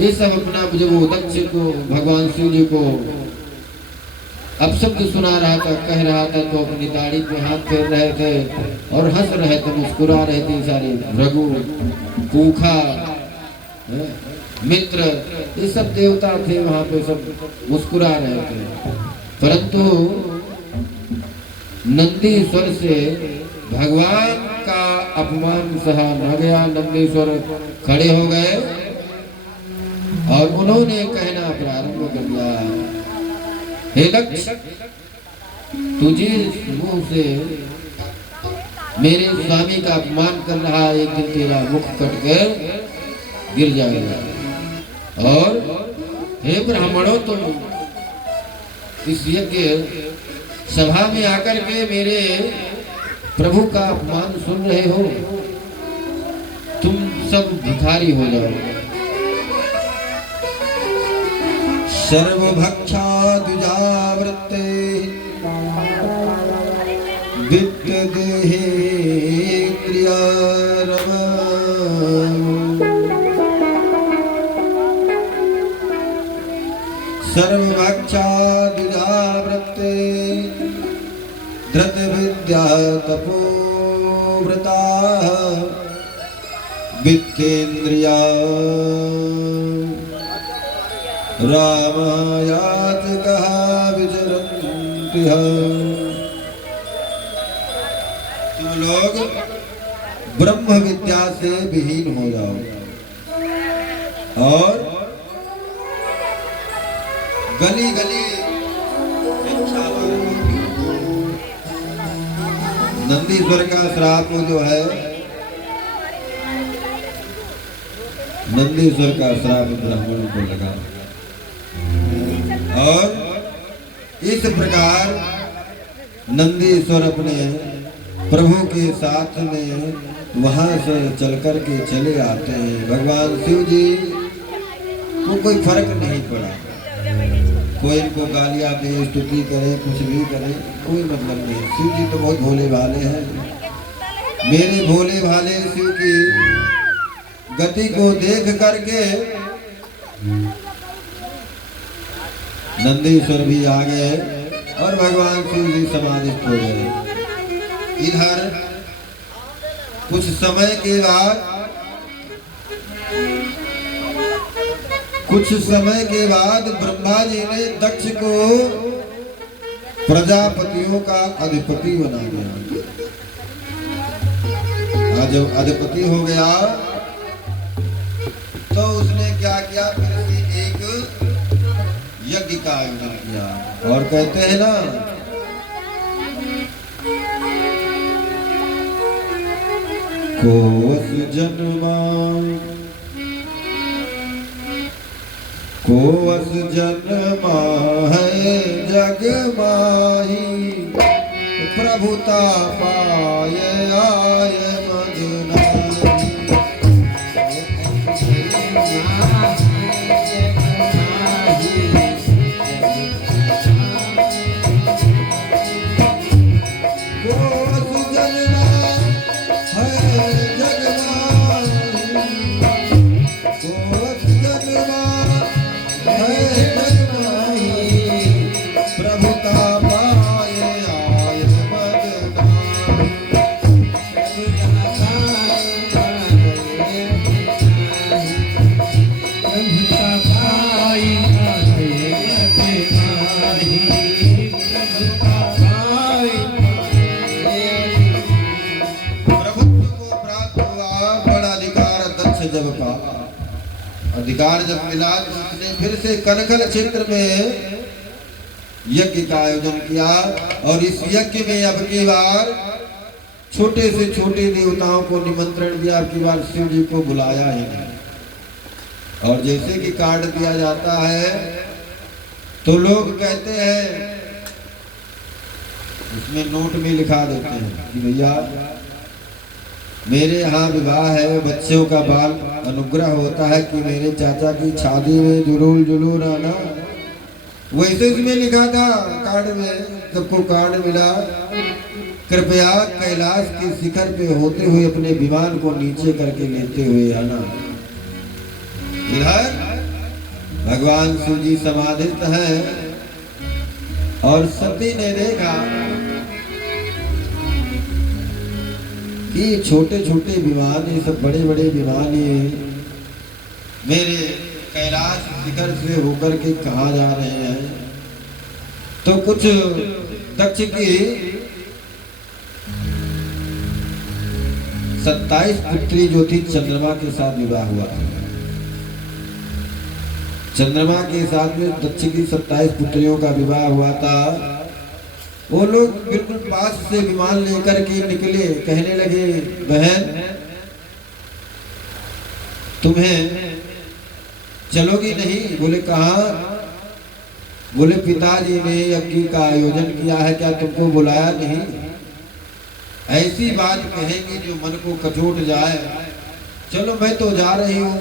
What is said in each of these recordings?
ये सब अपना जब वो दक्ष को भगवान शिव जी को अपशब्द सुना रहा था, कह रहा था, तो अपनी दाढ़ी पे हाथ फेर रहे थे और हंस रहे थे, मुस्कुरा रहे थे। सारे भृगु, पूखा, मित्र, ये सब देवता थे वहां पे, सब मुस्कुरा रहे थे। परंतु नंदीश्वर से भगवान का अपमान सहा न गया। नंदीश्वर खड़े हो गए और उन्होंने कहना प्रारंभ कर दिया, हे दक्ष, तुझे मुंह से मेरे स्वामी का अपमान कर रहा, एक दिन तेरा मुख कट कर गिर जाएगा। और हे ब्राह्मणों, तुम इस यज्ञ सभा में आकर के मेरे प्रभु का अपमान सुन रहे हो, तुम सब भिखारी हो जाओ। सर्वभक्षाद्विजावृत्ते वित्तदेहे क्रियारव सर्वभक्षाद्विजावृत्ते धृतविद्या तपोव्रता वित्तेन्द्रिया रामायातिकः विचरन्ति। तुम लोग ब्रह्म विद्या से विहीन हो जाओ और गली गली नंदीश्वर का श्राप जो है, नंदीश्वर का श्राप ब्राह्मणों को लगा और इस प्रकार नंदीश्वर अपने प्रभु के साथ में वहां से चल कर के चले आते हैं। भगवान शिव जी को कोई फर्क नहीं पड़ा, कोई इनको गालियां दे, स्तुति करे, कुछ भी करे, कोई मतलब नहीं। शिव जी तो बहुत भोले भाले हैं। मेरे भोले भाले शिव की गति को देख करके नंदीश्वर भी आ गए और भगवान शिव जी समाधिस्थ हो गए। इधर कुछ समय के बाद ब्रह्मा जी ने दक्ष को प्रजापतियों का अधिपति बना दिया। जब अधिपति हो गया तो उसने क्या किया, फिर से एक यज्ञ का आयोजन किया। और कहते हैं ना, कोस जन्मा कोस जन्मा है जग माही, प्रभुता पाए आय अधिकार जब मिला तो उसने फिर से कनखल क्षेत्र में यज्ञ का आयोजन किया। और इस यज्ञ में अब की बार छोटे से छोटे देवताओं को निमंत्रण दिया, अब की बार शिव जी को बुलाया ही नहीं। और जैसे कि कार्ड दिया जाता है तो लोग कहते हैं, उसमें नोट में लिखा देते हैं कि भैया मेरे यहाँ विवाह है, बच्चों का बाल अनुग्रह होता है कि मेरे चाचा की शादी में जुलूल जुलूल आना। वैसे इसमें लिखा था कार्ड में, सबको कार्ड मिला, कृपया कैलाश के शिखर पे होते हुए अपने विमान को नीचे करके लेते हुए आना। इधर भगवान शिव जी समाधित हैं और सती ने देखा कि छोटे छोटे विमान, ये सब बड़े बड़े विमान ये मेरे कैलाश शिखर से होकर के कहाँ जा रहे हैं। तो कुछ दक्ष की 27 पुत्री जो थी चंद्रमा के साथ विवाह हुआ था। चंद्रमा के साथ में दक्ष की 27 पुत्रियों का विवाह हुआ था। वो लोग बिल्कुल पास से विमान लेकर के निकले, कहने लगे बहन तुम्हें चलोगी नहीं? बोले कहाँ? बोले पिताजी ने यज्ञ का आयोजन किया है, क्या तुमको बुलाया नहीं? ऐसी बात कहेंगी जो मन को कचोट जाए। चलो मैं तो जा रही हूँ,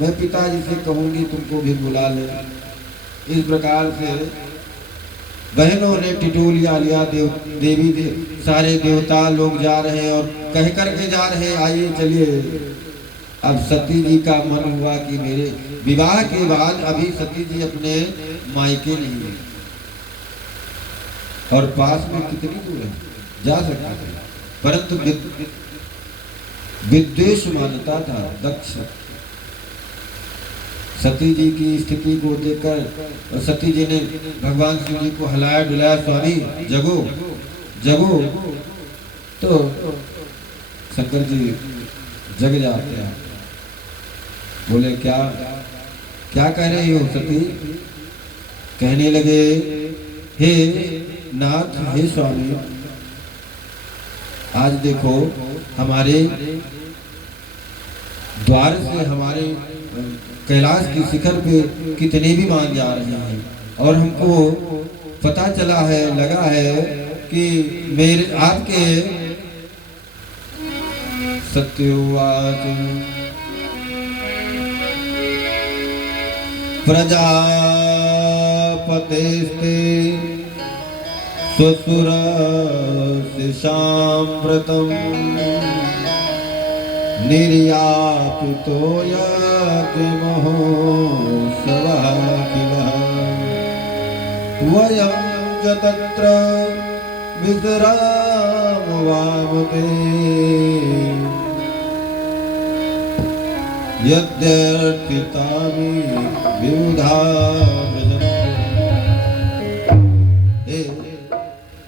मैं पिताजी से कहूंगी तुमको भी बुला ले। इस प्रकार से बहनों ने टिटोलिया लिया, देवी सारे देवता लोग जा रहे हैं और कह करके जा रहे हैं आइए चलिए। अब सती जी का मन हुआ कि मेरे विवाह के बाद अभी सती जी अपने मायके नहीं है और पास में कितनी दूर है, जा सकता है, परंतु विद्वेष मानता था दक्ष। सती जी की स्थिति को देखकर और सती जी ने भगवान शिव जी को हिलाया डुलाया, स्वामी जगो जगो। तो शंकर जी जग जाते हैं। बोले क्या क्या कह रही हो सती? कहने लगे हे नाथ, हे स्वामी, आज देखो हमारे द्वार से हमारे कैलाश की शिखर पे कितने भी मान जा रहे हैं और हमको पता चला है, लगा है कि मेरे आपके सत्योवाच प्रजापतेस्ते स्वसुरस्य साम्प्रतं निर्यापितो यज्ञमहोत्सवः किलः वयं च तत्र विश्रामवामते यद्यर्पितामि विबुधा।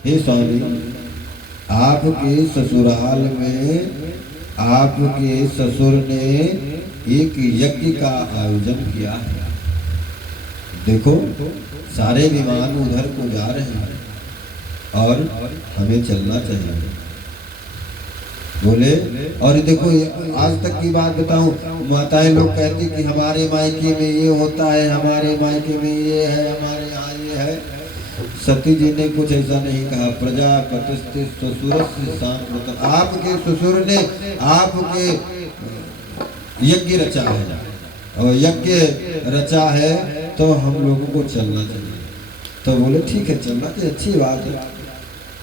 हे स्वामी, आपके ससुराल में आपके ससुर ने एक यज्ञ का आयोजन किया है। देखो सारे विमान उधर को जा रहे हैं और हमें चलना चाहिए। बोले और देखो आज तक की बात बताऊं, माताएं लोग कहती कि हमारे मायके में ये होता है, हमारे मायके में ये है, हमारे यहाँ ये है। सती जी ने कुछ ऐसा नहीं कहा। प्रजापतिस्ते ससुरस्य साम्प्रतं, आपके ससुर ने आपके यज्ञ रचा है और यज्ञ रचा है तो हम लोगों को चलना चाहिए। तो बोले ठीक है चलना चाहिए, अच्छी बात है।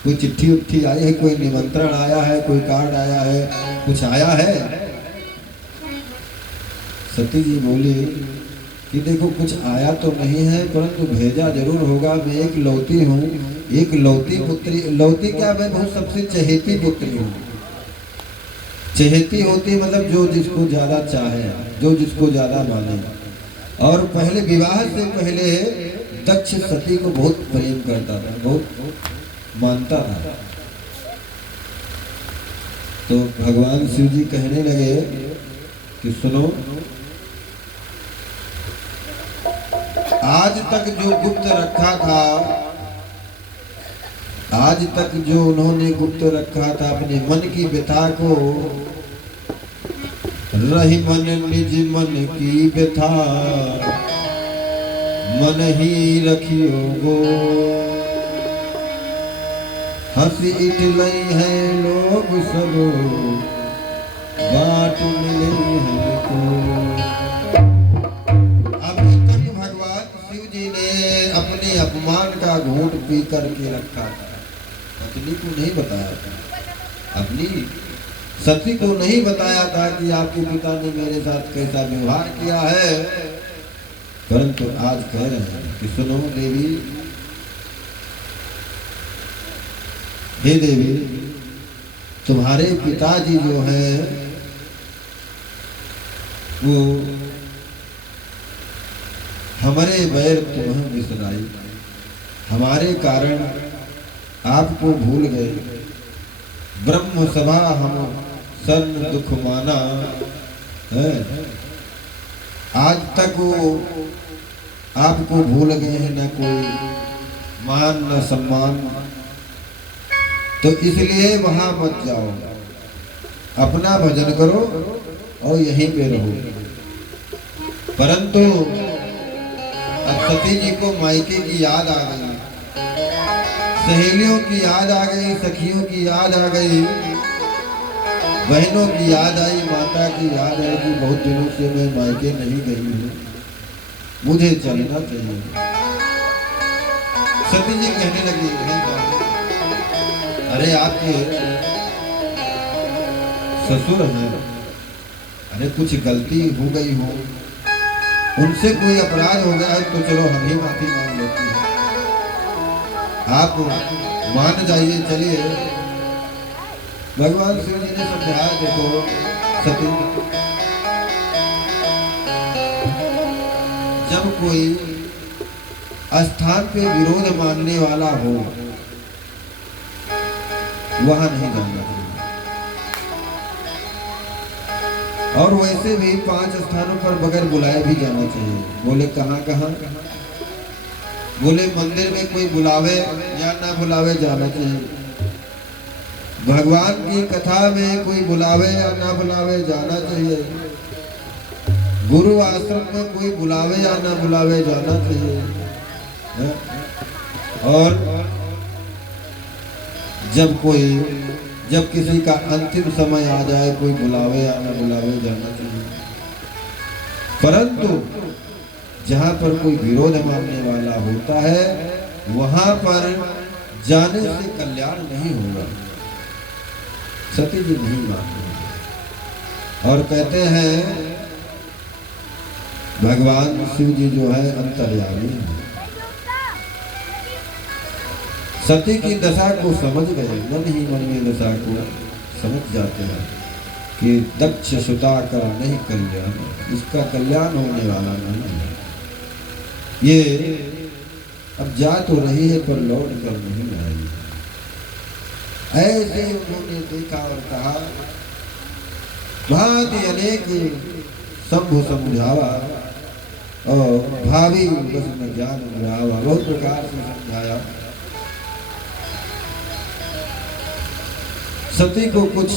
कोई चिट्ठी उट्ठी आई है, कोई निमंत्रण आया है, कोई कार्ड आया है, कुछ आया है? सती जी बोली कि देखो कुछ आया तो नहीं है परंतु भेजा जरूर होगा। मैं एक लौती हूँ, एक लौती पुत्री। लौती क्या, मैं बहुत सबसे चहेती पुत्री हूँ। चहेती होती मतलब जो जिसको ज्यादा चाहे, जो जिसको ज्यादा माने। और पहले विवाह से पहले दक्ष सती को बहुत प्रेम करता था, बहुत मानता था। तो भगवान शिव जी कहने लगे कि सुनो, आज तक जो गुप्त रखा था, आज तक जो उन्होंने गुप्त रखा था अपने मन की व्यथा को, रही मन निज मन की व्यथा मन ही रखियो गो। हंसी इटलई है लोग सब बाट मिले हैं को। अब तक भगवान शिव जी ने अपने अपमान का घूंट पी करके रखा था, पत्नी को नहीं बताया था, अपनी सती को नहीं बताया था कि आपके पिता ने मेरे साथ कैसा व्यवहार किया है। परंतु आज कह रहे हैं कि सुनो देवी, हे देवी, तुम्हारे पिताजी जो हैं वो हमारे बैर तुम्हें बिसराई, हमारे कारण आपको भूल गए। ब्रह्म सभा हम सर्व दुख माना है, आज तक वो आपको भूल गए हैं, न कोई मान न सम्मान, तो इसलिए वहां मत जाओ, अपना भजन करो और यहीं पे रहो। परंतु अब सती जी को मायके की याद आ गई, सहेलियों की याद आ गई, सखियों की याद आ गई, बहनों की याद आई, माता की याद आई कि बहुत दिनों से मैं मायके नहीं गई हूँ, मुझे चलना चाहिए। सती जी कहने लगी, अरे आपके ससुर हैं, अरे कुछ गलती हो गई हो, उनसे कोई अपराध हो गया तो चलो हम ही माफी मांग लेते हैं, आप मान जाइए, चलिए। भगवान शिव जी ने समझाया, देखो सती, जब कोई स्थान पे विरोध मानने वाला हो वहां नहीं जाना चाहिए। और वैसे भी 5 स्थानों पर बगैर बुलाए भी जाना चाहिए। बोले कहाँ कहाँ? बोले मंदिर में कोई बुलावे या ना बुलावे जाना चाहिए, भगवान की कथा में कोई बुलावे या ना बुलावे जाना चाहिए, गुरु आश्रम में कोई बुलावे या ना बुलावे जाना चाहिए, और जब किसी का अंतिम समय आ जाए कोई बुलावे या ना बुलावे जाना चाहिए। परंतु जहाँ पर कोई विरोध मानने वाला होता है वहां पर जाने से कल्याण नहीं होगा। सती जी नहीं मानते और कहते हैं भगवान शिव जी जो है अंतर्यामी है। सती की दशा को समझ गए, मन ही मन में दशा को समझ जाते हैं कि दक्ष सुता का नहीं कल्याण, इसका कल्याण होने वाला नहीं है। ये अब जा तो रही है पर लौट कर नहीं आएगी। ऐसे उन्होंने देखा और कहा, भांति अनेक शंभु समझावा और भावी बस में ज्ञान उमरावा, बहुत प्रकार से समझाया। सती को कुछ